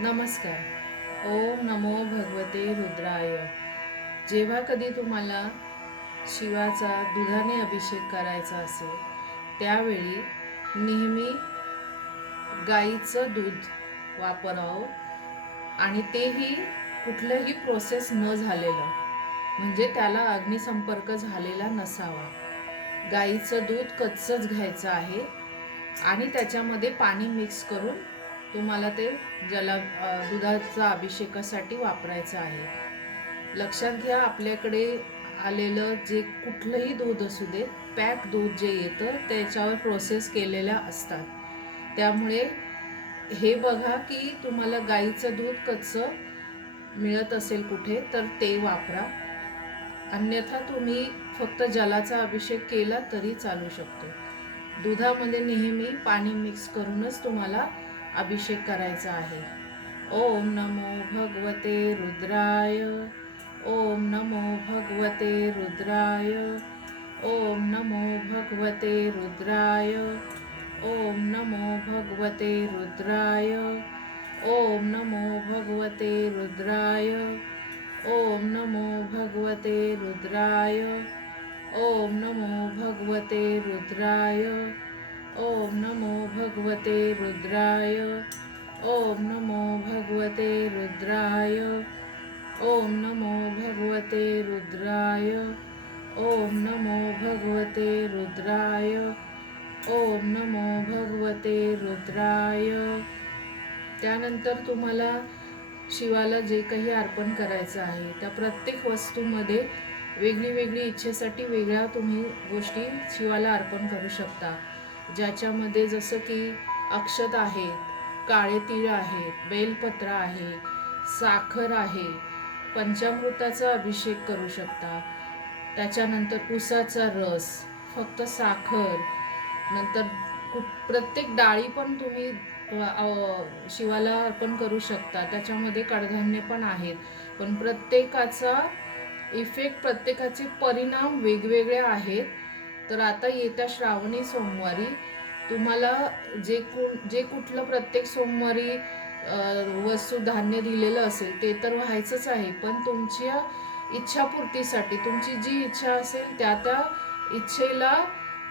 नमस्कार. ओम नमो भगवते रुद्राय. जेव्हा कधी तुम्हाला शिवाचा दुधाने अभिषेक करायचा असेल त्यावेळी नेहमी गाईचं दूध वापरावं आणि तेही कुठलंही प्रोसेस न झालेलं, म्हणजे त्याला अग्निसंपर्क झालेला नसावा. गाईचं दूध कच्चंच घ्यायचं आहे आणि त्याच्यामध्ये पाणी मिक्स करून तुम्हाला ते दुधाचा अभिषेकासाठी वापरायचं आहे. लक्षात घ्या, आपल्याकडे आलेलं जे कुठलंही दूध असू दे, पॅक दूध जे येतं त्याच्यावर प्रोसेस केलेल्या असतात. त्यामुळे हे बघा की तुम्हाला गाईचं दूध कच्चं मिळत असेल कुठे तर ते वापरा. अन्यथा तुम्ही फक्त जलाचा अभिषेक केला तरी चालू शकतो. दुधामध्ये नेहमी पाणी मिक्स करूनच तुम्हाला अभिषेक करायचा आहे. ओम नमो भगवते रुद्राय. ओम नमो भगवते रुद्राय. ओम नमो भगवते रुद्राय. ओम नमो भगवते रुद्राय. ओम नमो भगवते रुद्राय. ओम नमो भगवते रुद्राय. ओम नमो भगवते रुद्राय. ओम नमो भगवते रुद्राय. ओम नमो भगवते रुद्राय. ओम नमो भगवते रुद्राय. ओम नमो भगवते रुद्राय. ओम नमो भगवते रुद्राय. त्यानंतर तुम्हाला शिवाला जे काही अर्पण करायचं आहे त्या प्रत्येक वस्तूमध्ये वेगळी वेगळी इच्छेसाठी वेगळ्या तुम्ही गोष्टी शिवाला अर्पण करू शकता. ज्याच्यामध्ये जसं की अक्षत आहेत, काळे तीळ आहेत, बेलपत्र आहे, साखर आहे, पंचामृताचा अभिषेक करू शकता. त्याच्यानंतर उसाचा रस, फक्त साखर, नंतर प्रत्येक डाळी पण तुम्ही शिवाला अर्पण करू शकता. त्याच्यामध्ये कडधान्य पण आहेत, पण प्रत्येकाचा इफेक्ट, प्रत्येकाचे परिणाम वेगवेगळे आहेत. तर आता येत्या श्रावणी सोमवारी तुम्हाला जे कुठलं प्रत्येक सोमवारी वस्तू धान्य दिलेलं असेल ते तर व्हायचंच आहे, पण तुमच्या इच्छापूर्तीसाठी तुमची जी इच्छा असेल त्या इच्छेला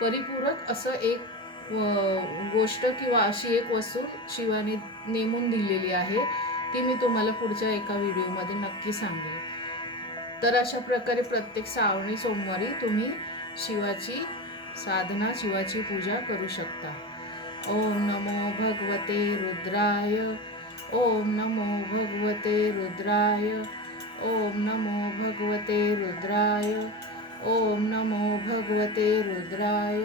परिपूरक असं एक गोष्ट किंवा अशी एक वस्तू शिवाने नेमून दिलेली आहे. ती मी तुम्हाला पुढच्या एका व्हिडिओमध्ये नक्की सांगेन. तर अशा प्रकारे प्रत्येक श्रावणी सोमवारी तुम्ही शिवाची साधना, शिवाची पूजा करू शकता. ओम नमो भगवते रुद्राय. ओम नमो भगवते रुद्राय. ओम नमो भगवते रुद्राय. ओम नमो भगवते रुद्राय.